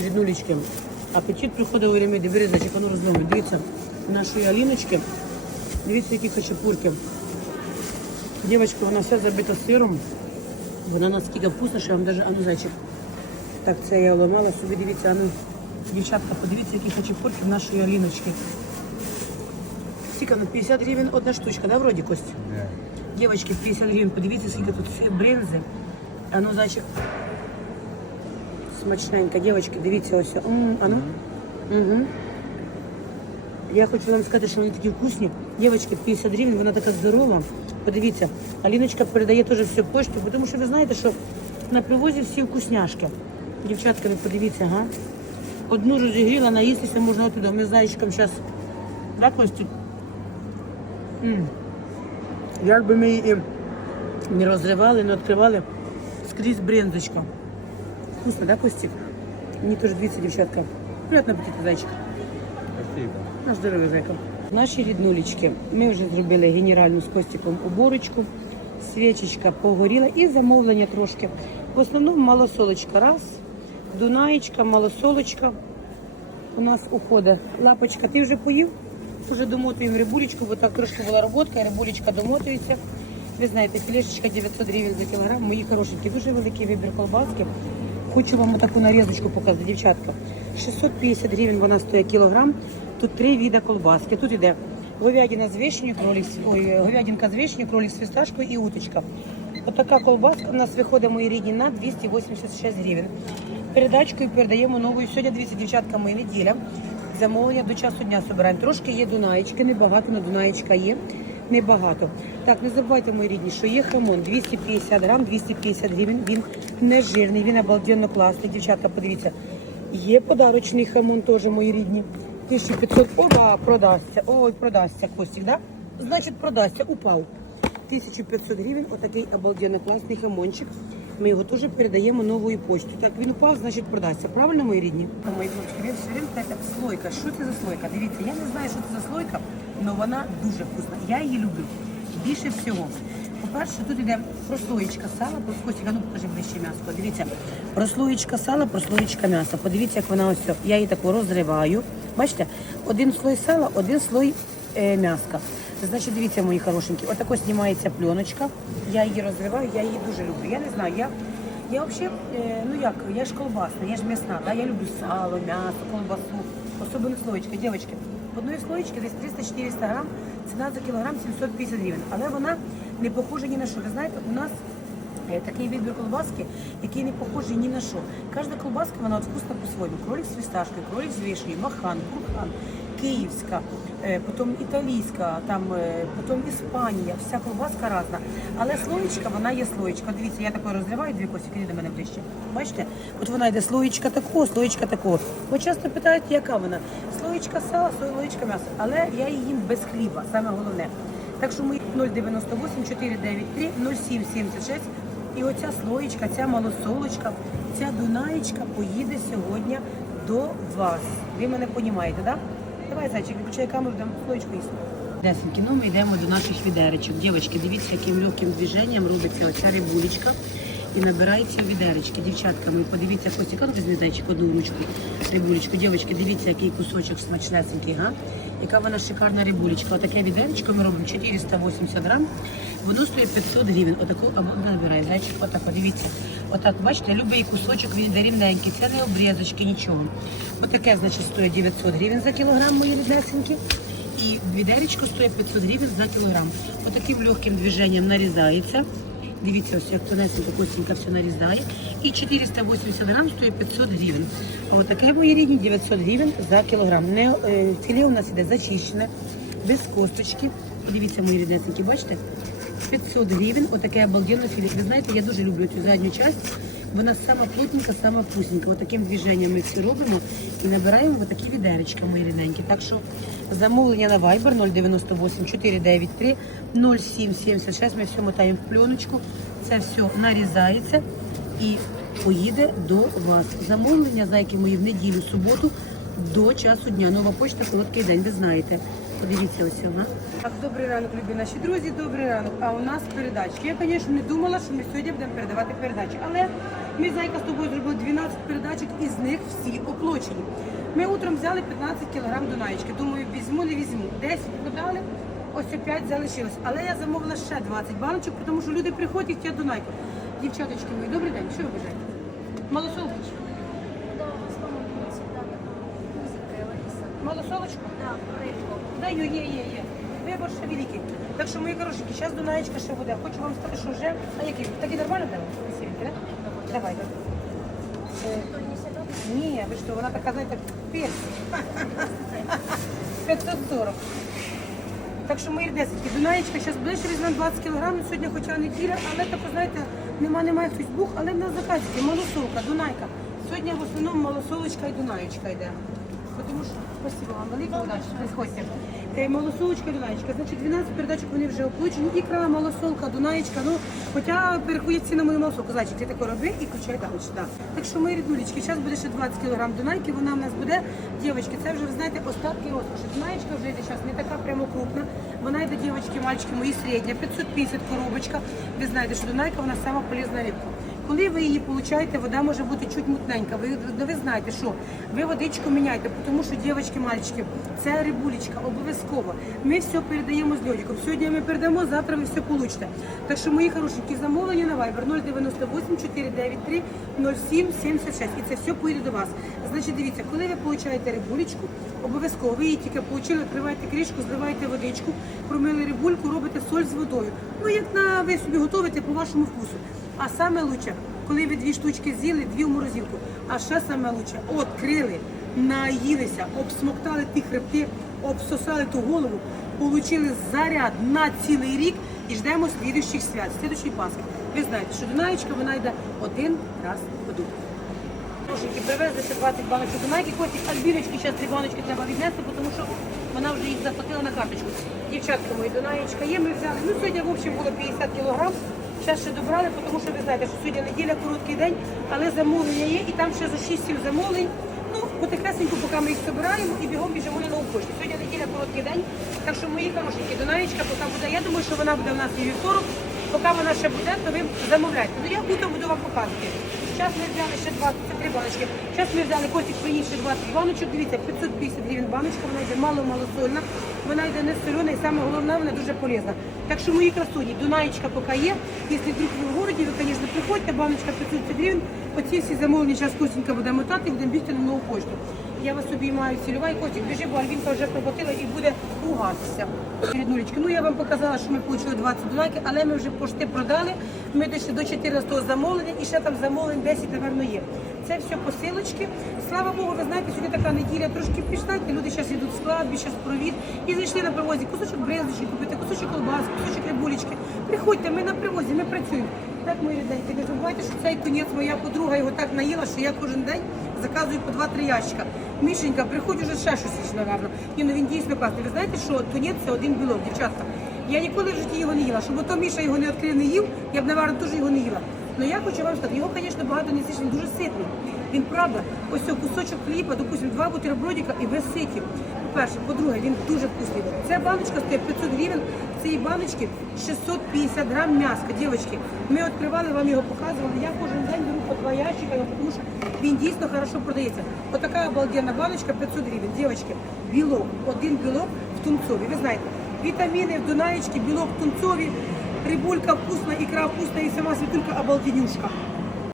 Ріднулечки. Апетит приходить у время дивіться, зайчик, воно розломить. Дивіться, нашої Аліночки. Дивіться, які хачапурки. Дівчинка, вона вся забита сиром. Вона наскільки вкусна, що я вам даже, а ну зайчик. Так, це я ламала собі, дивіться, а ну, дівчатка, подивіться, які хачапурки в нашої Аліночки. Скільки, ну 50 гривень одна штучка, да, вроді, Кость? Девочки, 50 гривень, подивіться, скільки тут всі бринзи. А ну, зайчик. Смачненька, дівчатки, дивіться ось. М, ну. Угу. Я хочу вам сказати, що вони такі вкусні. Дівчатки, 50 гривень, вона така здорова. Подивіться, Аліночка передає теж все пошту, тому що ви знаєте, що на привозі всі вкусняшки. Дівчатка, ви подивіться, ага. Одну розігріла, наїстися можна туди. Ми з зайчиком зараз. Да, Костю? М. Як би ми її не розривали, не відкривали, скрізь брензочка. Вкусно, да, Костик? Мені теж дивіться, дівчатка. Приятно апетиту, зайчик. Спасибо. На здоров'я, зайка. Наші ріднулечки. Ми вже зробили генеральну з Костиком уборочку. Свічечка погоріла і замовлення трошки. В основному малосолочка раз, дунаєчка, малосолочка. У нас уходить лапочка. Ти вже поїв? Вже домотуємо рибулечку, бо так трошки була роботка, рибулечка домотується. Ви знаєте, філешечка 900 гривень за кілограм. Мої хорошенькі, дуже великий вибір колбаски. Хочу вам таку нарізочку показати, дівчатка. 650 гривень вона стоїть кілограм. Тут три види колбаски. Тут іде говядина з вишнею, кролик, з- ой, говядинка з вишнею, кролик з фісташкою і уточка. Отака колбаска у нас виходить мої рідні на 286 гривень. Передачкою передаємо новою. Сьогодні, дивіться, дівчатка, ми неділя. Замовлення до часу дня збираємо. Трошки є дунаєчки, небагато, але дунаєчка є. Небагато. Так, не забувайте, мої рідні, що є хамон 250 грам, 250 гривень. Він не жирний, він обалденно класний. Дівчатка, подивіться. Є подарочний хамон теж, мої рідні. 1500, ова, продасться. Ой, продасться Костік, да? Значить, продасться, упав. 1500 гривень, отакий обалденно класний хамончик. Ми його теж передаємо новою почтою. Так, він упав, значить продасться. Правильно, мої рідні? Мої хлопчики, ви все питаєте, слойка. Що це за слойка? Дивіться, я не знаю, що це за слойка, але вона дуже вкусна. Я її люблю. Більше всього. По-перше, тут йде прослоєчка сала, Костік, ну покажи ближче м'ясо. Дивіться, прослоєчка сала, прослоєчка м'яса. Подивіться, як вона ось. Я її таку розриваю. Бачите, один слой сала, один слой е, м'яска. Значить, дивіться, мої хорошенькі, отако знімається пленочка. Я її розриваю, я її дуже люблю. Я не знаю, я, я взагалі, е, ну як, я ж колбасна, я ж м'ясна, да? я люблю сало, м'ясо, колбасу, особливо слоєчка, дівчатки. Одної слоєчки десь 300-400 грам, ціна за кілограм 750 гривень. Але вона не похожа ні на що. Ви знаєте, у нас Е, Такий відбір колбаски, який не похожий ні на що. Кожна колбаска вона от вкусна по-своєму. Кролик з фісташкою, кролик з вишнею, махан, курхан, київська, потім італійська, там, е, потім Іспанія, вся колбаска різна. Але слоєчка, вона є слоєчка. Дивіться, я такою розриваю дві косики, іди до мене ближче. Бачите? От вона йде слоєчка такого, слоєчка такого. Бо часто питають, яка вона. Слоєчка сала, слоєчка м'яса. Але я її їм без хліба, саме головне. Так що ми 098 493 0776 і оця слоєчка, ця малосолочка, ця дунаєчка поїде сьогодні до вас. Ви мене розумієте, так? Да? Давай, зайчик, виключай камеру, дам слоєчку їсти. Десеньки, ну ми йдемо до наших відеречок. Дівчатки, дивіться, яким легким движенням робиться оця рибулечка і набирається у. Дівчатка, ми подивіться, Костіка, візьми зайчик одну рибулечку. Дівчатки, дивіться, який кусочок смачнесенький, га? Яка вона шикарна рибулечка. Отаке відеречко ми робимо 480 грам. Воно стоїть 500 гривень. Отаку або набирає зайчик. Отак, подивіться. Отак, бачите, любий кусочок він йде рівненький. Це не обрізочки, нічого. Отаке, значить, стоїть 900 гривень за кілограм, мої ріднесенькі. І відеречко стоїть 500 гривень за кілограм. Отаким легким движенням нарізається. Дивіться, ось як тонесенька костенька все нарізає. І 480 грам стоїть 500 гривень. А отаке, мої рідні, 900 гривень за кілограм. Не, е, філе у нас іде зачищене, без косточки. Подивіться, мої ріднесенькі, бачите? 500 гривень, отаке обалденне філе. Ви знаєте, я дуже люблю цю задню частину. Вона сама плотненька, сама вкусненька. Отаким движенням ми всі робимо і набираємо отакі відеречка, мої рідненькі. Так що замовлення на Viber 098 493 0776. Ми все мотаємо в пленочку. Це все нарізається і поїде до вас. Замовлення, зайки мої, в неділю, суботу до часу дня. Нова почта, короткий день, ви знаєте. Подивіться ось ага. Так, добрий ранок, любі наші друзі, добрий ранок. А у нас передачки. Я, звісно, не думала, що ми сьогодні будемо передавати передачі. Але Ми зайка з тобою зробили 12 передачок, із них всі оплачені. Ми утром взяли 15 кілограм Дунаєчки. Думаю, візьму, не візьму. 10 продали, ось опять залишилось. Але я замовила ще 20 баночок, тому що люди приходять і хочуть Дунайку. Дівчаточки мої, добрий день, що ви бажаєте? Малосолочку? Малосолочку? Рыбку. Да, є, є, є. Вибор ще великий. Так що, мої хорошенькі, зараз Дунаєчка ще буде. Хочу вам сказати, що вже... А який? Такий нормально дали? Давай? Ні, ви що, вона така, знаєте, персик. 540. Так що мої рідесенькі, Дунаєчка зараз ближче візьмемо 20 кг, сьогодні хоча неділя, але так, знаєте, нема, немає бух, але в нас заказики, малосолка, Дунайка. Сьогодні в основному малосолочка і Дунаєчка йде. Тому що, спасибо вам, велика удачі, приходьте. Е, Малосолочка і Дунаєчка, значить 12 передачок вони вже оплачені, ікра, малосолка, Дунаєчка, ну, хоча переходять ці на мою малосолку. Зайчик, ти тако роби і включай далі. Да. Так що мої рідулечки, зараз буде ще 20 кг Дунайки, вона в нас буде, дівчатки, це вже, ви знаєте, остатки розкоші. Дунаєчка вже зараз не така прямо крупна, вона йде, дівчатки, мальчики мої середня, 550 коробочка. Ви знаєте, що Дунайка, вона сама полезна рибка. Коли ви її получаєте, вода може бути чуть мутненька. Ви, ви, ви знаєте, що ви водичку міняєте, тому що дівчатки, мальчики, це рибулечка, обов'язково. Ми все передаємо з льодиком. Сьогодні ми передамо, завтра ви все получите. Так що мої хорошенькі замовлення на Viber 098 493 07 76. І це все поїде до вас. Значить, дивіться, коли ви получаєте рибулечку, обов'язково ви її тільки получили, відкриваєте кришку, зливаєте водичку, промили рибульку, робите соль з водою. Ну як на ви собі готуєте по вашому вкусу. А саме лучше, коли ви дві штучки з'їли, дві в морозилку. А ще саме лучше, открили, наїлися, обсмоктали ті хребти, обсосали ту голову, получили заряд на цілий рік і ждемо слідуючих свят, слідуючої Пасхи. Ви знаєте, що Дунаєчка вона йде один раз в году. Трошки привезли ще 20 баночок Дунайки, Костік, Альбіночки, зараз три баночки треба віднести, тому що вона вже їх заплатила на карточку. Дівчатка мої, Дунаєчка є, ми взяли. Ну, сьогодні, в общем, було 50 кілограм. Зараз ще добрали, тому що ви знаєте, що сьогодні неділя, короткий день, але замовлення є, і там ще за 6 сіл замовлень. Ну, потихесеньку, поки ми їх збираємо і бігом біжимо на нову пошту. Сьогодні неділя, короткий день. Так що мої хорошенькі, донаєчка, поки буде, я думаю, що вона буде в нас і вівторок. Поки вона ще буде, то ви замовляйте. Ну я буду буду вам показувати. Зараз ми взяли ще 23 баночки. Зараз ми взяли котик ще 20 баночок. Дивіться, 550 гривень баночка, вона йде мало-малосольна, вона йде не солена і саме головне, вона дуже полезна. Так що мої красуні, Дунаєчка поки є. Якщо вдруг ви в городі, ви, звісно, приходьте, баночка 550 гривень. Оці всі замовлення зараз Костенька буде мотати, будемо бігти на нову пошту. Я вас обіймаю цілюва і Костік, біжи, бо Альвінка вже проплатила і буде ругатися. Ріднулечки, ну я вам показала, що ми отримали 20 донайки, але ми вже пошти продали. Ми дійшли до 14-го замовлення і ще там замовлень 10, напевно, є. Це все посилочки. Слава Богу, ви знаєте, сьогодні така неділя трошки пішла, люди зараз йдуть в складбі, зараз провід. І зайшли на привозі кусочок брезочки купити, кусочок колбаски, кусочок рибулечки. Приходьте, ми на привозі, ми працюємо. Так, мої рідненькі, не забувайте, що цей конець моя подруга його так наїла, що я кожен день заказую по 2-3 ящика. Мішенька, приходь уже ще щось, напевно. Ні, ну він дійсно класний. Ви знаєте, що тунець це один білок, дівчатка. Я ніколи в житті його не їла. Щоб ото Міша його не відкрив, не їв, я б, напевно, теж його не їла. Ну я хочу вам сказати, його, звісно, багато не з'їш, він дуже ситний. Він правда, ось цей кусочок хліба, допустим, два бутербродика і ви ситі. По-перше, по-друге, він дуже вкусний. Ця баночка стоїть 500 гривень. В цій баночці 650 грам м'яска. Дівчатки, ми відкривали, вам його показували. Я кожен день беру по два ящика, тому що він дійсно хорошо продається. Отака обалденна баночка 500 гривень. Дівчатки, білок, один білок в тунцові. Ви знаєте, вітаміни в Дунаєчці, білок в тунцові, рибулька вкусна, ікра вкусна і сама світулька обалденюшка.